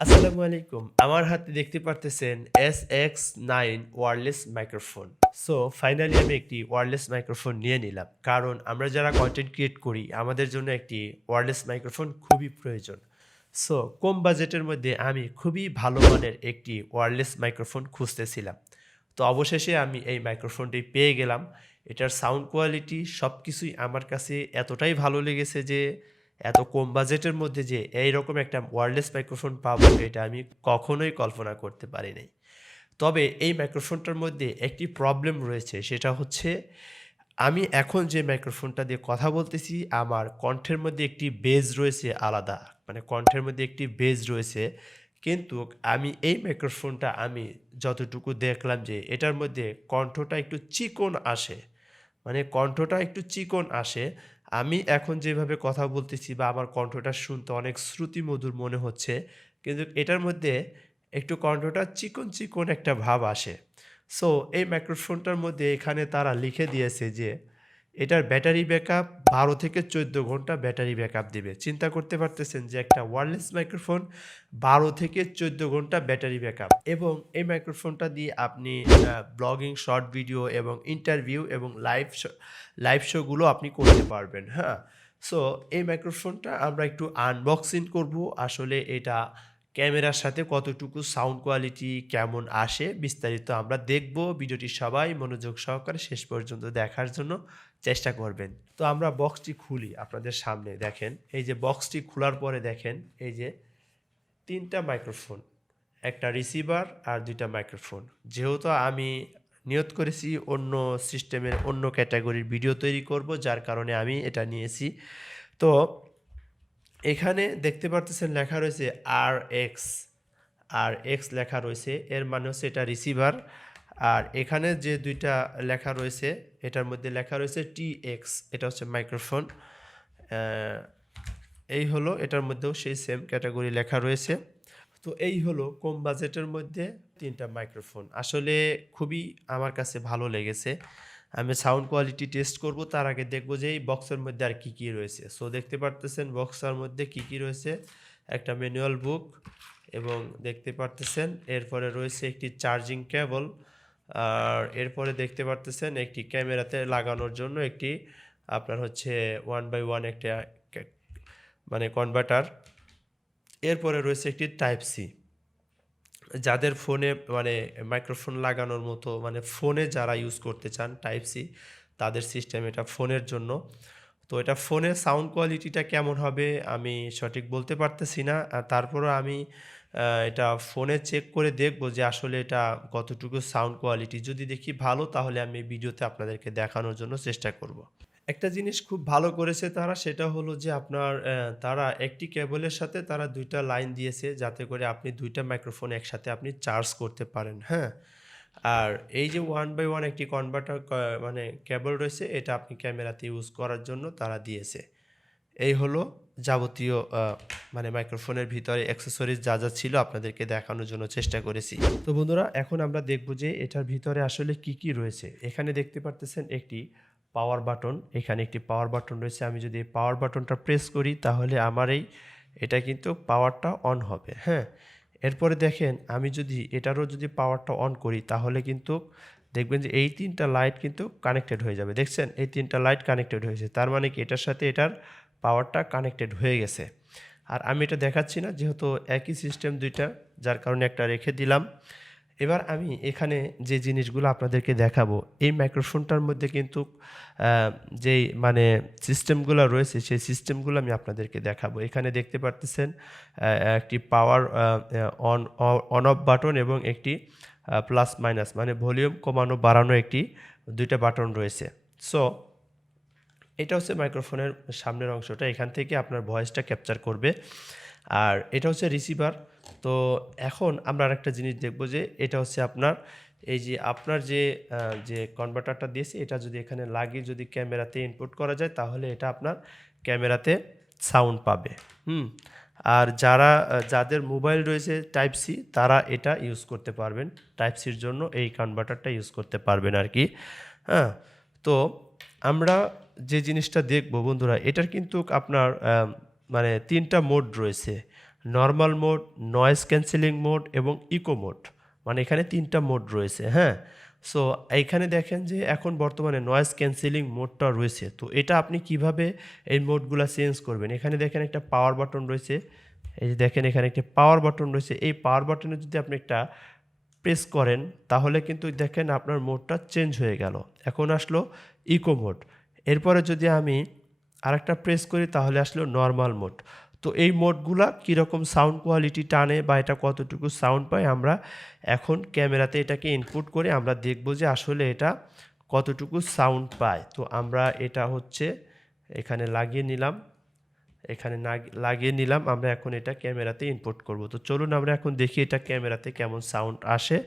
আসসালামু আলাইকুম আমার হাতে দেখতে পারতেছেন S X nine wireless microphone so finally আমি একটি ওয়ারলেস মাইক্রোফোন নিয়ে নিলাম। কারণ আমরা যারা কন্টেন্ট ক্রিয়েট করি, আমাদের জন্য একটি ওয়ারলেস মাইক্রোফোন খুবই প্রয়োজন। সো কম বাজেটের মধ্যে আমি খুবই ভালো মানের একটি ওয়ারলেস মাইক্রোফোন খুঁজতেছিলাম। তো অবশেষে আমি এই মাইক্রোফোনটি পেয়ে গেলাম। এটার সাউন্ড কোয়ালিটি সব কিছুই আমার কাছে এতটাই ভালো লেগেছে যে এত কম বাজেটের মধ্যে যে এইরকম একটা ওয়্যারলেস মাইক্রোফোন পাবো, এটা আমি কখনোই কল্পনা করতে পারি নাই। তবে এই মাইক্রোফোনটার মধ্যে একটি প্রবলেম রয়েছে, সেটা হচ্ছে আমি এখন যে মাইক্রোফোনটা দিয়ে কথা বলতেছি, আমার কণ্ঠের মধ্যে একটি বেজ রয়েছে আলাদা মানে কণ্ঠের মধ্যে একটি বেজ রয়েছে। কিন্তু আমি এই মাইক্রোফোনটা আমি যতটুকু দেখলাম যে এটার মধ্যে কণ্ঠটা একটু চিকন আসে মানে কণ্ঠটা একটু চিকন আসে আমি এখন যেভাবে কথা বলতেছি বা আমার কণ্ঠটা শুনতে অনেক শ্রুতিমধুর মনে হচ্ছে, কিন্তু এটার মধ্যে একটু কণ্ঠটা চিকন চিকন একটা ভাব আসে। সো এই মাইক্রোফোনটার মধ্যে এখানে তারা লিখে দিয়েছে যে এটার ব্যাটারি ব্যাকআপ বারো থেকে চোদ্দ ঘণ্টা ব্যাটারি ব্যাকআপ দিবে। চিন্তা করতে পারতেছেন যে একটা ওয়ারলেস মাইক্রোফোন বারো থেকে চোদ্দ ঘণ্টা ব্যাটারি ব্যাকআপ এবং এই মাইক্রোফোনটা দিয়ে আপনি ব্লগিং শর্ট ভিডিও এবং ইন্টারভিউ এবং লাইভ লাইভ শোগুলো আপনি করতে পারবেন হ্যাঁ? সো এই মাইক্রোফোনটা আমরা একটু আনবক্সিং করব। আসলে এটা ক্যামেরার সাথে কতটুকু সাউন্ড কোয়ালিটি কেমন আসে বিস্তারিত আমরা দেখব। ভিডিওটি সবাই মনোযোগ সহকারে শেষ পর্যন্ত দেখার জন্য চেষ্টা করবেন। তো আমরা বক্সটি খুলি আপনাদের সামনে, দেখেন। এই যে বক্সটি খোলার পরে দেখেন, এই যে তিনটা মাইক্রোফোন একটা রিসিভার আর দুইটা মাইক্রোফোন যেহেতু আমি নিয়ত করেছি অন্য সিস্টেমের অন্য ক্যাটাগরির ভিডিও তৈরি করব, যার কারণে আমি এটা নিয়েছি। তো এখানে দেখতে পারতেছেন লেখা রয়েছে আর এক্স আর এক্স লেখা রয়েছে। এর মানে হচ্ছে এটা রিসিভার আর এখানে যে দুইটা লেখা রয়েছে, এটার মধ্যে লেখা রয়েছে টি এক্স এটা হচ্ছে মাইক্রোফোন এই হলো, এটার মধ্যেও সেই সেম ক্যাটাগরি লেখা রয়েছে। তো এই হলো কম বাজেটের মধ্যে তিনটা মাইক্রোফোন আসলে খুবই আমার কাছে ভালো লেগেছে। আমি সাউন্ড কোয়ালিটি টেস্ট করব, তার আগে দেখব যে এই বক্সের মধ্যে আর কি কি রয়েছে। সো দেখতে পারতেছেন বক্সের মধ্যে কি কি রয়েছে? একটা ম্যানুয়াল বুক এবং দেখতে পারতেছেন এরপরে রয়েছে একটি চার্জিং কেবল আর এরপরে দেখতে পারতেছেন একটি ক্যামেরাতে লাগানোর জন্য একটি আপনার হচ্ছে ওয়ান বাই ওয়ান একটা মানে কনভার্টার এরপরে রয়েছে একটি টাইপ সি যাদের ফোনে মানে মাইক্রোফোন লাগানোর মতো মানে ফোনে যারা ইউজ করতে চান টাইপ সি তাদের সিস্টেম এটা ফোনের জন্য। তো এটা ফোনের সাউন্ড কোয়ালিটিটা কেমন হবে আমি সঠিক বলতে পারতেছি না। তারপরও আমি এটা ফোনে চেক করে দেখব যে আসলে এটা কতটুকু সাউন্ড কোয়ালিটি যদি দেখি ভালো, তাহলে আমি ভিডিওতে আপনাদেরকে দেখানোর জন্য চেষ্টা করব। একটা জিনিস খুব ভালো করেছে তারা সেটা হলো যে আপনার তারা একটি কেবলের সাথে তারা দুইটা লাইন দিয়েছে যাতে করে আপনি দুইটা মাইক্রোফোন একসাথে আপনি চার্জ করতে পারেন হ্যাঁ? আর এই যে ওয়ান বাই ওয়ান একটি কনভার্টার মানে কেবল রয়েছে, এটা আপনি ক্যামেরাতে ইউজ করার জন্য তারা দিয়েছে। এই হলো যাবতীয় মানে মাইক্রোফোনের ভিতরে অ্যাক্সেসরিজ যা যা ছিল আপনাদেরকে দেখানোর জন্য চেষ্টা করেছি। তো বন্ধুরা, এখন আমরা দেখব যে এটার ভিতরে আসলে কি কি রয়েছে। এখানে দেখতে পারতেছেন একটি পাওয়ার বাটন এখানে একটি পাওয়ার বাটন রয়েছে। আমি যদি পাওয়ার বাটনটা প্রেস করি, তাহলে আমার এই, এটা কিন্তু পাওয়ারটা অন হবে হ্যাঁ? এরপরে দেখেন, আমি যদি এটারও যদি পাওয়ারটা অন করি, তাহলে কিন্তু দেখবেন যে এই তিনটা লাইট কিন্তু কানেক্টেড হয়ে যাবে। দেখছেন? এই তিনটা লাইট কানেক্টেড হয়েছে। তার মানে কি? এটার সাথে এটার পাওয়ারটা কানেক্টেড হয়ে গেছে। আর আমি এটা দেখাচ্ছি না, যেহেতু একই সিস্টেম দুইটা, যার কারণে একটা রেখে দিলাম। এবার আমি এখানে যে জিনিসগুলো আপনাদেরকে দেখাবো, এই মাইক্রোফোনটার মধ্যে কিন্তু যেই মানে সিস্টেমগুলো রয়েছে, সেই সিস্টেমগুলো আমি আপনাদেরকে দেখাবো। এখানে দেখতে পারতেছেন একটি power on on off button এবং একটি প্লাস মাইনাস মানে ভলিউম কমানো, বাড়ানো একটি, দুইটা বাটন রয়েছে। সো এটা হচ্ছে মাইক্রোফোনের সামনের অংশটা। এখান থেকে আপনার ভয়েসটা ক্যাপচার করবে। আর এটা হচ্ছে রিসিভার তো এখন আমরা আরেকটা জিনিস দেখব যে এটা হচ্ছে আপনার, এই যে আপনার যে যে কনভার্টারটা দিয়েছে, এটা যদি এখানে লাগিয়ে যদি ক্যামেরাতে ইনপুট করা যায়, তাহলে এটা আপনার ক্যামেরাতে সাউন্ড পাবে। হুম? আর যারা যাদের মোবাইল রয়েছে টাইপ সি তারা এটা ইউজ করতে পারবেন। টাইপ সির জন্য এই কনভার্টারটা ইউজ করতে পারবেন আর কি হ্যাঁ? তো আমরা যে জিনিসটা দেখব বন্ধুরা, এটার কিন্তু আপনার মানে তিনটা মোড রয়েছে। Normal mode noise cancelling mode এবং ইকো মোড মানে এখানে তিনটা মোড রয়েছে হ্যাঁ? সো এইখানে দেখেন যে এখন বর্তমানে নয়েজ ক্যান্সেলিং মোডটা রয়েছে। তো এটা আপনি কীভাবে এই মোডগুলো চেঞ্জ করবেন? এখানে দেখেন একটা পাওয়ার বাটন রয়েছে। এই যে দেখেন এখানে একটা পাওয়ার বাটন রয়েছে। এই পাওয়ার বাটনে যদি আপনি একটা প্রেস করেন, তাহলে কিন্তু দেখেন আপনার মোডটা চেঞ্জ হয়ে গেল। এখন আসলো ইকো মোড এরপরে যদি আমি আরেকটা প্রেস করি, তাহলে আসলো নর্মাল মোড তো এই মোডগুলা কীরকম সাউন্ড কোয়ালিটি টানে বা এটা কতটুকু সাউন্ড পায় আমরা এখন ক্যামেরাতে এটাকে ইনপুট করে আমরা দেখব যে আসলে এটা কতটুকু সাউন্ড পায়। তো আমরা এটা হচ্ছে এখানে লাগিয়ে নিলাম, এখানে লাগিয়ে নিলাম, আমরা এখন এটা ক্যামেরাতে ইনপুট করব। তো চলুন আমরা এখন দেখি এটা ক্যামেরাতে কেমন সাউন্ড আসে।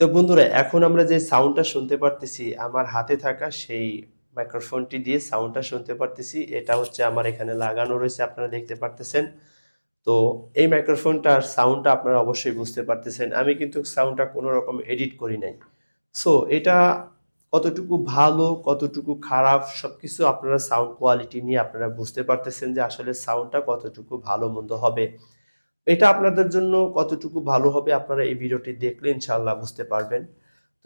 তো বন্ধুরা, এখন আমরা যে সাউন্ডটা শুনতে পারতেছি, আমার হাতে থাকা সেই মাইক্রোফোনটি দিয়ে সাউন্ডটা শুনতে পারতেছি। এটা হচ্ছে আমার এখানে লাগানো রয়েছে, আপনারা দেখতে পারতেছেন। তো এই মাইক্রোফোনটার সাউন্ডটা আপনারা অবশ্যই বুঝতে পারতেছেন। আমি কিন্তু সাউন্ডটা কোনো রকম এডিট করি নাই। সো এটা কতটুকু ভালো, কতটুকু খারাপ, সবকিছু আপনারা সাউন্ড কোয়ালিটি নিয়ে আপনারা বুঝতে পারতেছেন যে আসলে সাউন্ডটা কতটুকু ভালো মন্দ হবে। এটা আপনাদের জন্য কতটুকু ভালো হবে আপনারা এই ভিডিওটি দেখলে ইনশাল্লাহ বুঝতে পারবেন।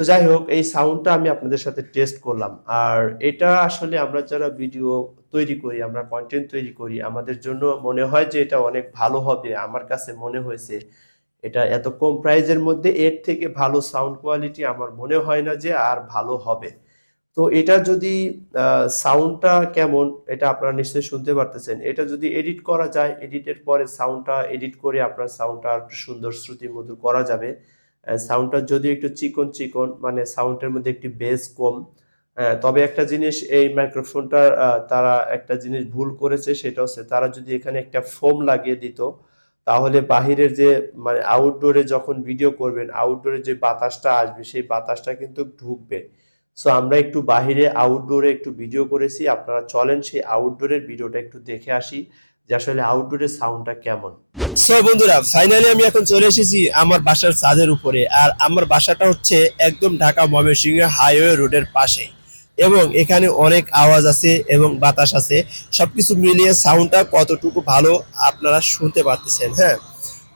তো যাই হোক, এই সাউন্ডটা আমি আপনাদের সাথে টেস্ট করলাম। আর এটা আসলে আমরা যারা ভিডিও তৈরি করি, আমরা কন্টেন্ট তৈরি করি, আমাদের জন্য মনে হয় যে এটা অনেক ভালো হবে। আমার কাছে মনে হয়েছে এটা এত কম প্রাইজের মধ্যে এর থেকে ভালো সাউন্ড কোয়ালিটি আমার মনে হয় না যে আর ভালো হবে। তো এটা যদি সাউন্ডটা কেমন, এটা আপনারা নিশ্চয়ই শুনতে পারতেছেন। এটা যদি এডিট করা যায় এডিটের পরে সাউন্ডটা এডিট করে আপনার সাউন্ডটা আর সুন্দর শ্রুতিমধুর করা যাবে। সাউন্ডটা যদি একটু চিকন চিকন মানে সাউন্ডের মধ্যে একটি বেস কম তবে একটা জিনিস এই মাইক্রোফোনটার তারা একটা জিনিস ভুল করেছে, সেটা হচ্ছে তারা যদি এখানে একটা ফোম লাগিয়ে দিত, তাহলে বাহিরের যে মানে আউটডোরে যখন ভিডিও করবেন আউটডোরে যে বাতাসটা আসবে, সেই বাতাসটা কিন্তু ঢুকবে। সো আমরা একটু বাহিরে আউটডোরে একটু ভিডিও করেছি, আপনারা চলেন সেই আউটডোরের ভিডিওটা একটু দেখে আসি যে আসলে আউটডোরের সাউন্ডটা কেমন। সো বন্ধুরা ফাইনালি আমি এখন চলে এসেছি আমার বাসার ছাদের উপরে। আর আমার বাসাটা হচ্ছে একদম ঢাকা ময়মনসিংহ হাইওয়ে রোডের পাশে। এবং এখানে অনেক আওয়াজ আছে এবং বাতাস আছে। সবকিছু মিলিয়ে সাউন্ডটা কতটুকু ভালো আপনারা শুনতে পারতেছেন হ্যাঁ?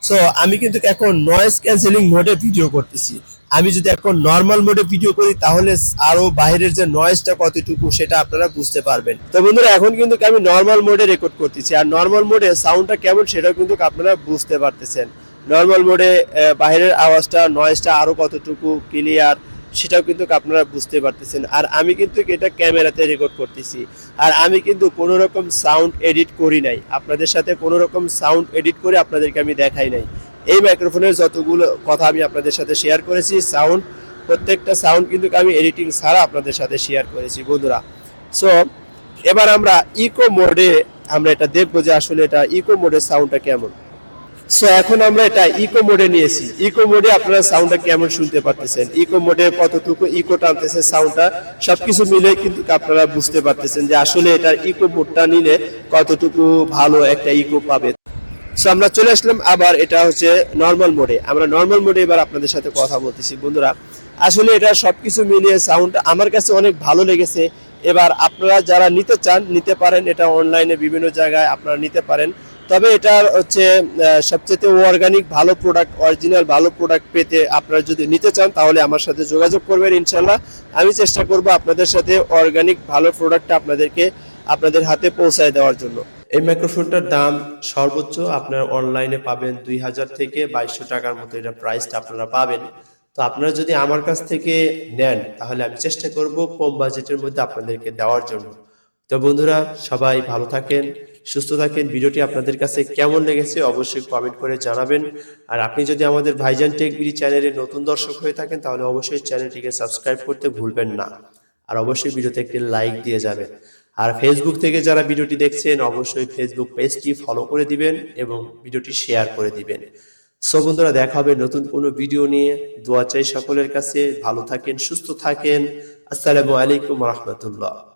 সো আমি কিন্তু এখন নয়েজ ক্যান্সেলিং মোডে ভিডিও করতেছি। আমি যদি এখন নর্মাল মোডে ভিডিও করি, তাহলে আরও বাইরের যে নয়েজটা কতটুকু সেটা আপনারা বুঝতে পারবেন। তো বন্ধুরা, এখন কিন্তু আমি নর্মাল মোডে রেকর্ড করতেছি। আর নর্মাল মোডে সাউন্ডটা কেমন সেটাও কিন্তু আপনারা বুঝতে পারতেছেন। নর্মাল মোডে বাইরের আওয়াজটা নয়েজটা আরও কতটুকু ক্লিয়ার সেটাও কিন্তু আপনারা বুঝতে পারতেছেন। আর আমি কিন্তু এটা ক্যামেরাতে রেকর্ড করতেছি। আর আমি কিন্তু কোনো রকম সাউন্ড এডিট করি নাই। আপনাদের সাথে কোনো রকম সাউন্ড এডিট করে আপনাদেরকে আমি দেখাই নাই। এই মাইক্রোফোনের যতগুলো কথা আমি আপনাদের সাথে শেয়ার করেছি সাউন্ড প্রত্যেকটা সাউন্ড কিন্তু আমি এডিটিং ছাড়া আপনাদের সাথে শেয়ার করেছি, বন্ধুরা। সো এবার আমরা ইকো মোডে আমরা এটা দেখব যে আসলে এটা ইকো মোডের সাউন্ডটা কেমন। সো এখন আমরা এটা ইকো মোডে নিয়েছি। ইকো মোডে আপনারা সাউন্ডটা কেমন শুনতে পারতেছেন? ইকো মোডে কতটুকু ইকো টানতেছে সাউন্ডটা সবকিছু মিলে কিন্তু আপনারা বুঝতে পারতেছেন যে আসলে এটার ইকো মোডটা নিলে কতটুকু ভালো একটা ইকো পাবে। সো আমরা চলে আসলাম আবার এটা হচ্ছে নর্মাল মোডে আমরা নর্মাল মোডে এবার আপনাদের সাথে কথা বলতেছি, বন্ধুরা। আসলে এটা সবকিছু মিলিয়ে সাউন্ড আমার কাছে অনেক ভালো লেগেছে। এবার আপনারা যারা নিতে চান, নিতে পারেন। এটা অনলাইনে বিভিন্ন জায়গায় আপনারা নিতে পারেন। তবে এটার হচ্ছে সবচেয়ে অর্গানিক ভালো প্রোডাক্ট অরিজিনাল ভালো প্রোডাক্ট পেতে আপনারা যদি নিতে চান, তাহলে আমার সাথে যোগাযোগ করবেন ইনশাল্লাহ আমি চেষ্টা করব আপনাদের সাথে অর্গানিক ভালো প্রোডাক্টটা আপনাদেরকে, আপনাদের হাতে পৌঁছায় দেওয়ার জন্য। এই মাইক্রোফোনটার দাম সর্বোচ্চ আপনার অনলাইনে পাবেন দুই হাজার থেকে বাইশশো টাকার মতো। এটা প্রাইসটা আপনারা পাবেন। তো আপনারা যদি আমার কাছ থেকে নেন, তাহলে আমি চেষ্টা করব কম বাজেটের মধ্যে আপনাদেরকে দেওয়ার জন্য। তো বন্ধুরা, সবাই ভালো থাকেন, সুস্থ থাকেন। ভিডিওটি আপনাদের কাছে কেমন লেগেছে অবশ্যই কমেন্ট করে জানাবেন। আর আপনি যদি আমাদের ভাইজান টেক বিডি চ্যানেলের নতুন দর্শক হয়ে থাকেন, তাহলে অবশ্যই চ্যানেলটিকে সাবস্ক্রাইব করতে ভুলবেন না। আর অবশ্যই ভিডিওতে একটি লাইক দিয়ে যাবেন। আর ফেসবুক থেকে যারা ভিডিওটি দেখছেন, অবশ্যই ফেসবুক পেজটি ফলো করে দিবেন এবং ভিডিওটি শেয়ার করে দিবেন। সো বন্ধুরা, দেখা হবে নতুন কোনো ভিডিও নিয়ে। দোয়া চাই সকলের কাছে। ভালো থাকেন, সুস্থ থাকেন। আসসালামু আলাইকুম রহমতুল্লাহ।